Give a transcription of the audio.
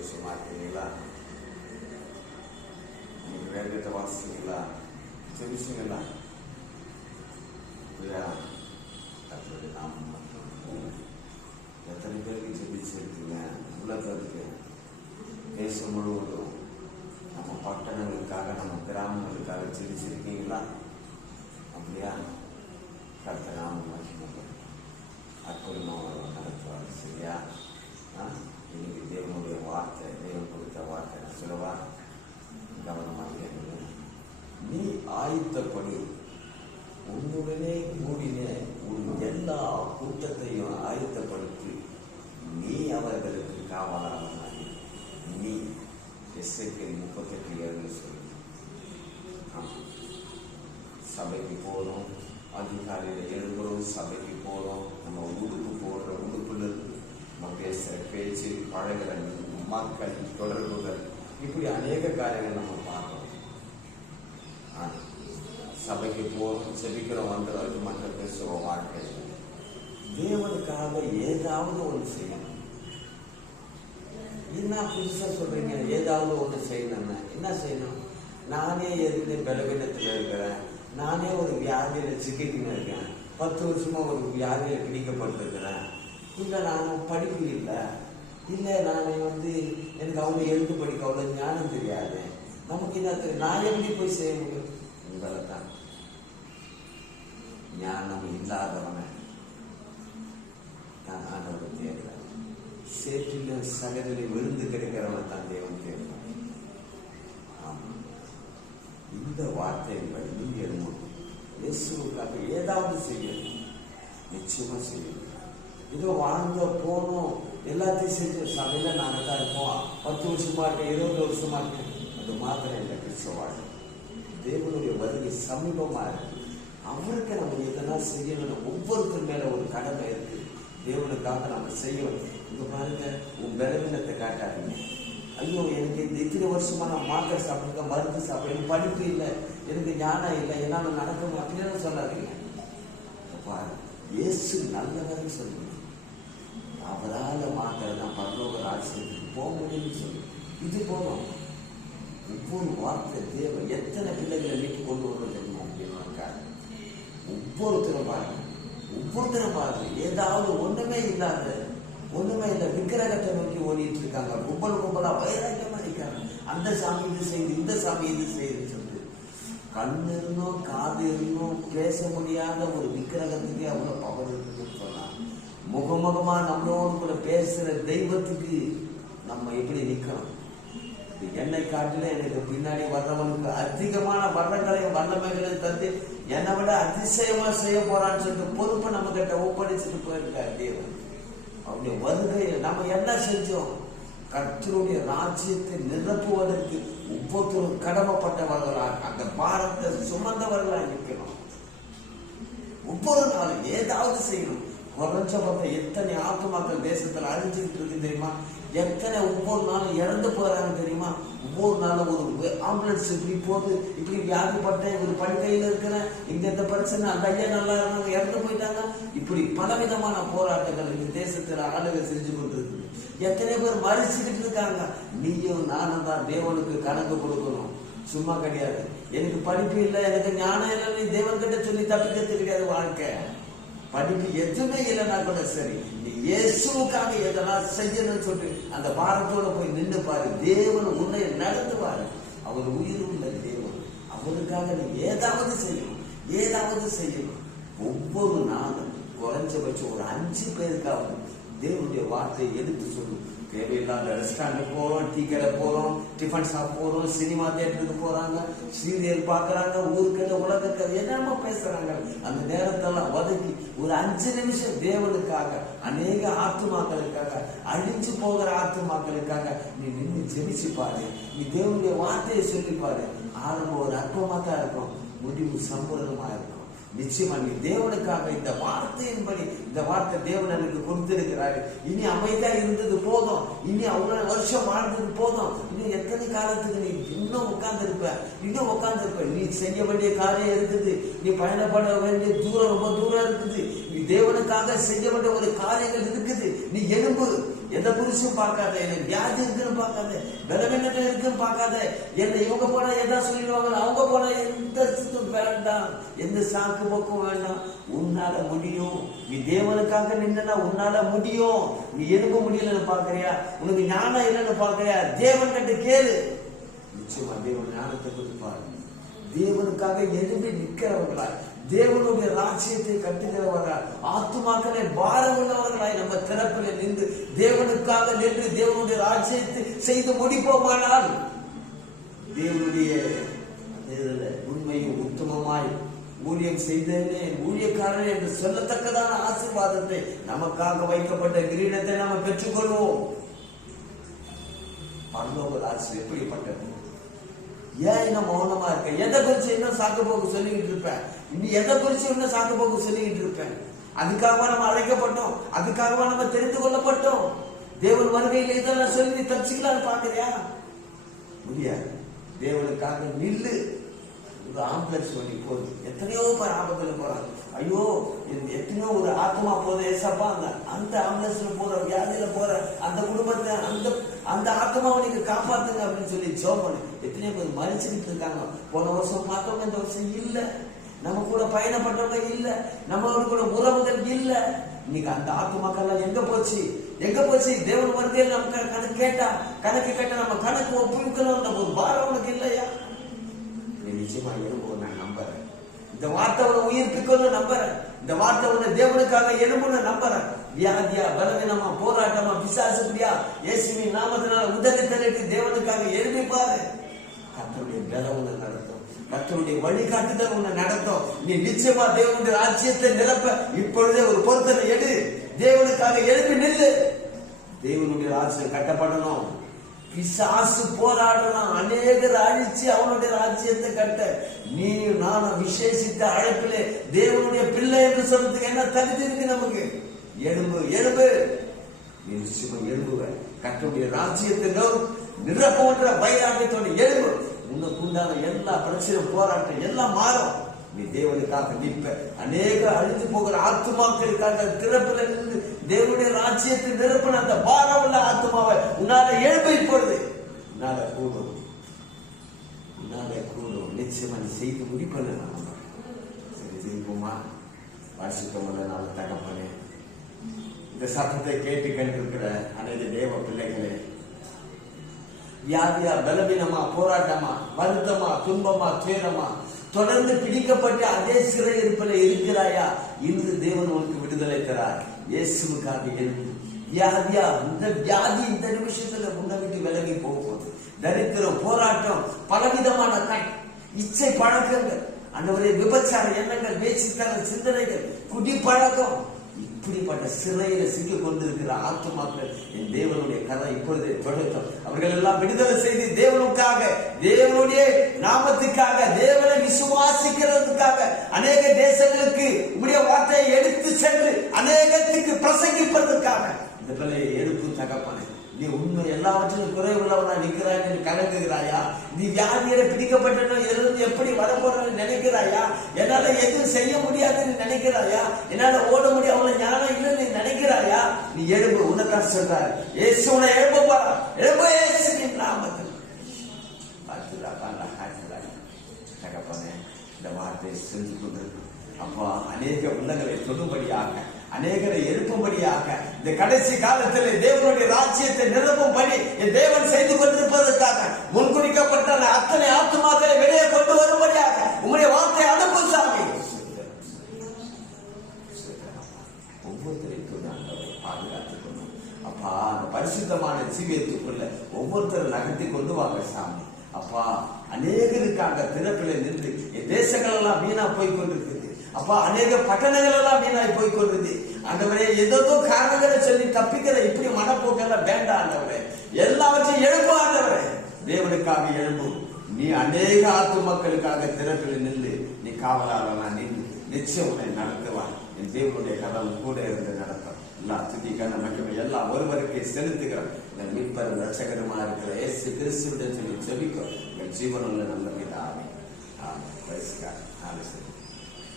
சந்தோஷமா இருக்கீங்களா? நீங்க வேண்டியதை வாசிங்களா? ஜெபிச்சிங்களா? நாம எத்தனை பேருக்கு ஜெபிச்சிருக்கீங்க? உலகத்துக்கு தேசம் முழுவதும் நம்ம பட்டணங்களுக்காக நம்ம கிராமங்களுக்காக ஜெபிச்சிருக்கீங்களா? அப்படியா? கர்த்தர் நாம அற்புதமாக நடத்துவார். சரியா? இன்னைக்கு தேவனுடைய வார்த்தை, தேவன் கொடுத்த வார்த்தை நான் சொல்லவா? கவனமாக கேட்குது. நீ ஆயத்தப்படி உன்னுடனே கூடின உன் எல்லா கூட்டத்தையும் ஆயத்தப்படுத்தி நீ அவர்களுக்கு காவலாக நீ எஸ்ஐக்கு 38 சொல்லி சபைக்கு போகிறோம், அதிகாலையில் எழுதுகிறோம், சபைக்கு போகிறோம், நம்ம உடுப்பு போடுற உடுப்புல நம்ம பேசுகிற பேச்சு, பழகிற மக்கள் தொடர்புகள், இப்படி அநேக காரியங்கள் நம்ம பார்க்கிறோம். சபைக்கு போகிறோம், செபிக்கிறோம், வந்துடும், மற்ற பேசுகிறோம். வாழ்க்கை தேவனுக்காக ஏதாவது ஒன்று செய்யணும். என்ன புதுசாக சொல்றீங்க? ஏதாவது ஒன்று செய்யணும்னா என்ன செய்யணும்? நானே எதுக்கு பலவீனத்தில் இருக்கிறேன், நானே ஒரு வியாதியில் சிக்கிக்கின்னு இருக்கேன், 10 வருஷமா ஒரு வியாதியில் பிடிக்கப்பட்டிருக்கிறேன், இல்லை நான் படிப்பு இல்லை நான் எனக்கு அவ்வளோ எழுத்து படிக்க அவ்வளோ ஞானம் தெரியாது, நமக்கு என்ன நான் எப்படி போய் செய்ய முடியும்? உங்களை தான் ஞானம் இல்லாதவனை நான் ஆண்டவர் தேடுறேன். சேற்றில சகதில விழுந்து கிடைக்கிறவனை தான் தேவன் தேடுறான். இந்த வார்த்தைகள் நீங்க இயேசுக்காக ஏதாவது செய்யணும், நிச்சயமா செய்யணும். இதோ வாழ்ந்த போனோம், எல்லாத்தையும் செஞ்சு சபையில நாங்கள் தான் இருப்போம், 10 வருஷமா இருக்கேன், 20 வருஷமா இருக்கேன், அது மாத்திரம் இல்லை. கிறிஸ்தவ வாழ்க்கை தேவனுடைய வருகை சமீபமா இருக்கு. அவருக்கு நம்ம எதனா செய்யணும். ஒவ்வொருத்தர் மேல ஒரு கடமை இருக்கு. தேவனுக்காக நம்ம செய்யணும். இங்க பாருங்க, உன் பலவீனத்தை காட்டாதீங்க. ஐயோ எனக்கு இந்த இத்தனை வருஷமா நான் மாத்திரை சாப்பிடுங்க, மருந்து சாப்பிட, எனக்கு படிப்பு இல்லை, எனக்கு ஞானம் இல்லை, என்னால நடக்கணும் அப்படின்னு சொல்லாதீங்க. பாரு, இயேசு நல்லவர்னு சொல்லுங்க. அவரால் மாத்திரை தான் பரலோக ராஜ்யத்துக்கு போக முடியும்னு சொல்லு. இது போதும். ஒவ்வொரு வார்த்தை தேவன் எத்தனை பிள்ளைகளை வீட்டு கொண்டு வரணும் தெரியுமா? அப்படின்னு ஒவ்வொருத்தரும் பாருங்க, ஏதாவது ஒண்ணுமே இல்லை, விக்கிரகத்தை நோக்கி ஓடிட்டு இருக்காங்க. கும்பலா வைராக்கியமா இருக்காங்க. அந்த சாமி இது செய்யுது, இந்த சாமி இது செய்யுதுன்னு சொல்லிட்டு கண்ணு இருந்தும் காது இருந்தும் பேச முடியாத ஒரு விக்கிரகத்துக்கு அவ்வளவு பவர் இருக்குன்னு சொன்னாங்க. முகமுகமா நம்மளோடு கூட பேசுற தெய்வத்துக்கு நம்ம எப்படி நிக்கணும்? என்னை காட்டில எனக்கு பின்னாடி வர்றவனுக்கு அதிகமான வர்றங்களையும் வல்லமைகளையும் தந்து என்னை விட அதிசயமா செய்ய போறான்னு சொல்லிட்டு பொறுப்பை நம்ம கிட்ட ஒப்படைச்சிட்டு போயிருக்காரு தேவன். அவருடைய வருகையை நம்ம என்ன செஞ்சோம்? கர்த்தருடைய ராஜ்யத்தை நிரப்புவதற்கு ஒவ்வொருத்தரும் கடமைப்பட்டவர்களாக அந்த பாரத்தை சுமந்தவர்களாக நிற்கணும். ஒவ்வொரு நாளும் ஏதாவது செய்யணும். குறைஞ்சபட்ச எத்தனை ஆத்துமாக்கள் தேசத்துல அழிஞ்சுக்கிட்டு இருக்கு தெரியுமா? எத்தனை ஒவ்வொரு நாளும் இறந்து போறாங்க தெரியுமா? ஒவ்வொரு நாளும் ஒரு ஆம்புலன்ஸ் இப்படி போகுது, இப்படி வியாதிப்பட்டேன், ஒரு படுக்கையில் இருக்கிறேன், இங்க இந்த பிரச்சனை, அந்த ஐயா நல்லா இருந்தாங்க, இறந்து போயிட்டாங்க. இப்படி பலவிதமான போராட்டங்கள் இந்த தேசத்துல ஆளுகை செஞ்சு கொண்டு இருக்கு. எத்தனை பேர் மறிச்சுக்கிட்டு இருக்காங்க. நீயும் நானும் தான் தேவனுக்கு கணக்கு கொடுக்கணும். சும்மா கிடையாது. எனக்கு படிப்பு இல்லை, எனக்கு ஞானம் இல்லை, தேவன் கிட்ட சொல்லி தப்பிக்கிறது கிடையாது. வாழ்க்கை படிப்பு எதுவுமே இல்லைன்னா கூட சரி, நீ இயேசுக்காக எதெல்லாம் செய்யணும்னு சொல்லிட்டு அந்த பாரத்தோட போய் நின்று பாரு. தேவன் உன்னை நடத்துவாரு. அவர் உயிர் உள்ள தேவன். அவருக்காக நீ ஏதாவது செய்யணும். ஒவ்வொரு நாளும் குறைஞ்சபட்சம் ஒரு 5 பேருக்காவது தேவனுடைய வார்த்தையை எடுத்து சொல்லும். தேவையில்லாத ரெஸ்டாரண்ட் போறோம், டீ கடை போறோம், டிஃபன் ஷாப் போறோம், சினிமா தியேட்டருக்கு போறாங்க, சீரியல் பாக்குறாங்க, ஊருக்கெல்ல உலகக்கதை என்னென்ன பேசுறாங்க. அந்த நேரத்தெல்லாம் ஒதுக்கி ஒரு 5 நிமிஷம் தேவனுக்காக, அநேக ஆத்துமாக்களுக்காக, அழிஞ்சு போகிற ஆத்துமாக்களுக்காக நீ நின்று ஜெபிச்சு பாரு. நீ தேவனுடைய வார்த்தையை சொல்லி பாரு. ஆரம்பம் ஒரு அற்பமா தான் இருக்கும், முடிவு சம்பூர்ணமா இருக்கும். நிச்சயமா நீ தேவனுக்காக இந்த வார்த்தையின்படி, இந்த வார்த்தை தேவன் எனக்கு கொடுத்திருக்கிறாரு. இனி அமைதியா இருந்தது போதும், இனி அவ்வளவு வருஷம் வாழ்ந்தது போதும், இன்னும் எத்தனை காலத்துக்கு நீ இன்னும் உட்கார்ந்து இருப்ப? நீ செய்ய வேண்டிய காரியம் இருக்குது, நீ பயணப்பட வேண்டிய தூரம் ரொம்ப தூரம் இருக்குது, நீ தேவனுக்காக செய்ய வேண்டிய ஒரு காரியங்கள் இருக்குது. நீ எழும்பு, எதை குறிச்சும் பார்க்காத, எனக்கு வியாதி இருக்குன்னு பார்க்காத, பலவீனத்தை இருக்குன்னு பார்க்காத, என்ன இவங்க போனா எதா சொல்லிடுவாங்க, அவங்க போனா எந்த வேண்டாம், எந்த சாக்கு போக்கும் வேண்டாம். உன்னால முடியும். நீ தேவனுக்காக நின்னா உன்னால முடியும். நீ எதுக்கு முடியலன்னு பாக்குறியா, உனக்கு ஞானம் இல்லைன்னு பாக்குறியா, தேவன் கிட்ட கேளு. நிச்சயமா தேவன் ஞானத்தை கொடுப்பாரு. தேவனுக்காக எதுவுமே நிக்கிறவர்களாய், தேவனுடைய ராஜ்யத்தை கட்டுகிறவர்களாய், ஆத்துமாக்களை பாரம் உள்ளவர்களாய் நம்ம திறப்பில் நின்று தேவனுக்காக நின்று தேவனுடைய ராஜ்யத்தை செய்து முடிப்போமானால் தேவனுடைய உண்மையும் உத்தமமாய் ஊழியம் செய்தேனே ஊழியக்காரன் என்று சொல்லத்தக்கதான ஆசீர்வாதத்தை நமக்காக வைக்கப்பட்ட கிரீடத்தை நாம் பெற்றுக்கொள்வோம். பரலோக ராஜ்யம் எப்படிப்பட்டது? ஏன் இன்னும் மௌனமா இருக்க? எதை குறிச்சு இன்னும் சாக்கு போக்கு சொல்லிக்கிட்டு இருப்பேன்? இன்னும் எதை குறிச்சு இன்னும் சாக்கு போக்கு சொல்லிக்கிட்டு இருப்பேன்? அதுக்காகவா நம்ம அழைக்கப்பட்டோம்? அதுக்காகவா நம்ம தெரிந்து கொள்ளப்பட்டோம்? தேவன் வருகையில் இதெல்லாம் சொல்லி தப்பிச்சுக்கலான்னு பாக்குறியா? முடியாது. தேவனுக்காக நில்லு. ஒரு ஆம்புலன்ஸ் வண்டி போகுது, எத்தனையோ பேர் ஆபத்துல போறாங்க. ஐயோ, எத்தனையோ ஒரு ஆத்மா போத ஏசப்பா, அந்த ஆம்புலன்ஸ்ல போற, வியாதியில போற அந்த குடும்பத்தை, அந்த ஆத்மாவை நீங்க காப்பாத்துங்க அப்படின்னு சொல்லி ஜெபம் பண்ணு. எத்தனையோ பேர் மறிச்சுட்டு இருக்காங்க. போன வருஷம் பார்த்தவங்க இந்த வருஷம் இல்ல, நம்ம கூட பயணப்பட்டவங்க இல்ல, நம்மளோட கூட உறவுகள் இல்ல. இன்னைக்கு அந்த ஆத்மாக்கெல்லாம் எங்க போச்சு? எங்க போச்சு? தேவன் வருகையில் நமக்கு கணக்கு கேட்டா நம்ம கணக்கு ஒப்புவிக்கணும். ஒரு பாரம் உனக்கு இல்லையா? நிச்சயமா எழும்பும். நான் நம்புறேன். இந்த வார்த்தை உன உயிர்ப்பிக்கணும் நம்புறேன். இந்த வார்த்தை உன்னை தேவனுக்காக எழும்புன்னு நம்புறேன். வியாதியா, பலவீனமா, போராட்டமா, பிசாசுடியா, இயேசுவின் நாமத்தினால உதவி தரட்டு தேவனுக்காக எழுப்பிப்பாரு. கர்த்தருடைய பலம் உன்னை நடத்தும், கர்த்தருடைய வழிகாட்டுதல் உன்னை நடத்தும். நீ நிச்சயமா தேவனுடைய ராஜ்யத்தை நிரப்ப இப்பொழுதே ஒரு பொருத்தனை எடு. தேவனுக்காக எழுப்பி நில்லு. தேவனுடைய ராஜ்யம் கட்டப்படணும். பிசாசு போராடணும், அநேகர் அழிச்சு அவனுடைய ராஜ்யத்தை கட்ட. நீ நானும் விசேஷித்த அழைப்பிலே தேவனுடைய பிள்ளை என்று சொல்றதுக்கு என்ன தகுதி இருக்கு நமக்கு? எழும்பு, எழும்பு. நீ நிச்சயமா எழும்புவ. கர்த்தருடைய ராஜ்யத்தை நிரப்பன்ற வைராக்கியத்தோடு எழும்பு. உனக்கு உண்டான எல்லா பிரச்சனை, போராட்டம் எல்லாம் மாறும். நீ தேவனுக்காக நிற்ப. அநேக அழிந்து போகிற ஆத்துமாக்களுக்காக திறப்பில் இருந்து தேவனுடைய ராஜ்யத்தை நிரப்பின அந்த பாரம் உள்ள ஆத்துமாவை உன்னால எழுப்ப இப்பொழுது உன்னால கூடும். நிச்சயமா நீ செய்து முடிப்பது. சரி, திரும்புமா வாசிக்கமுள்ள நாள் தகப்பனே, இந்த சத்தத்தை கேட்டு கண்டிருக்கிற அனைத்து தேவ பிள்ளைகளே, வியாதியா, பலவீனமா, போராட்டமா, வருத்தமா, துன்பமா, துயரமா, தொடர்ந்து பிடிக்கப்பட்டு அதே சிறை இருப்பில் இருக்கிறாயா? இன்று தேவன் உனக்கு விடுதலை தரார். இயேசுவுக்காக எழுந்து. வியாதியா, இந்த வியாதி இந்த நிமிஷத்துல உன்னை விட்டு விலகி போகும். தரித்திரம், போராட்டம், பலவிதமான இச்சை பழக்கங்கள், அந்தவரே விபச்சார எண்ணங்கள், வேசித்தன சிந்தனைகள், குடி பழக்கம், இப்படிப்பட்ட சிறையில சிக்கி கொண்டிருக்கிற ஆத்துமாக்கள் என் தேவனுடைய கதை இப்பொழுதே தொடக்கம். அவர்கள் எல்லாம் விடுதலை செய்து தேவனுக்காக, தேவனுடைய நாமத்துக்காக, தேவனை விசுவாசிக்கிறதுக்காக அநேக தேசங்களுக்கு உடைய வார்த்தையை எடுத்து சென்று அநேகத்துக்கு பிரசங்கிப்பதற்காக இந்த பிள்ளையை எடுக்கும் தகப்பனை. நீ உண்மை எல்லாவற்றிலும் குறைவுள்ளவனா நிற்கிறாய் என்று கலங்குகிறாயா? நீ வியாதியில பிடிக்கப்பட்ட எப்படி வரப்போறன்னு நினைக்கிறாயா? என்னால எதுவும் செய்ய முடியாதுன்னு நினைக்கிறாயா? என்னால ஓட முடியும் அவ்வளவு ஞானம் இல்லைன்னு நினைக்கிறாயா? நீ எழுப்பு. உனதான் சொல்றாரு இயேசு உன்னை எழுப்பா, எழுப்பு இயேசுவின் நாமத்தில். தகப்பனே, இந்த வார்த்தையை செஞ்சு கொண்டிருக்கும் அப்பா, அநேக உள்ளங்களை தொடும்படியாக, அநேகரை எழுப்பும்படியாக, இந்த கடைசி காலத்தில் தேவனுடைய ராஜ்யத்தை நிரப்பும்படி என் தேவன் செய்து கொண்டிருப்பதற்காக முன்குறிக்கப்பட்ட அத்தனை ஆத்துமாக்களை வெளியே கொண்டு வரும்படியாக உங்களுடைய வார்த்தை அனுப்பு சாமி. ஒவ்வொருத்தரையும் பாதுகாத்துக் கொள்ளும் அப்பா. அந்த பரிசுத்தமான ஜீவியத்துக்குள்ள ஒவ்வொருத்தரும் நகர்த்தி கொண்டு வாங்க சாமி. அப்பா, அநேகருக்காக திறப்பில நின்று என் தேசங்கள் எல்லாம் வீணா போய் கொண்டிருக்குது அப்பா. அநேக பட்டணங்கள் எல்லாம் வீணாய் போய் கொண்டிருது ஆண்டவரே. ஏதோ காரணங்களை சொல்லி தப்பிக்கிற இப்படி மனப்போக்கெல்லாம் வேண்டாம் ஆண்டவரே. எல்லாவற்றையும் எழுப்பு ஆண்டவரே. தேவனுக்காக எழும்பும். நீ அநேக ஆத்து மக்களுக்காக திறப்பில் நின்று நீ காவலாளனா நின்று நிச்சயம் உன்னை நடத்துவான். என் தேவனுடைய கதம் கூட இருந்து நடத்தும். எல்லா துதிக்கான மகிமை எல்லாம் ஒருவருக்கு செலுத்துகிறோம். என் மீட்பரும் ரட்சகருமா இருக்கிற இயேசு கிறிஸ்துவிடம் சொல்லி ஜெபிக்கும். என் ஜீவனுள்ள நல்ல பிதாவே. ஆமென். Praise God. ஹalleluya.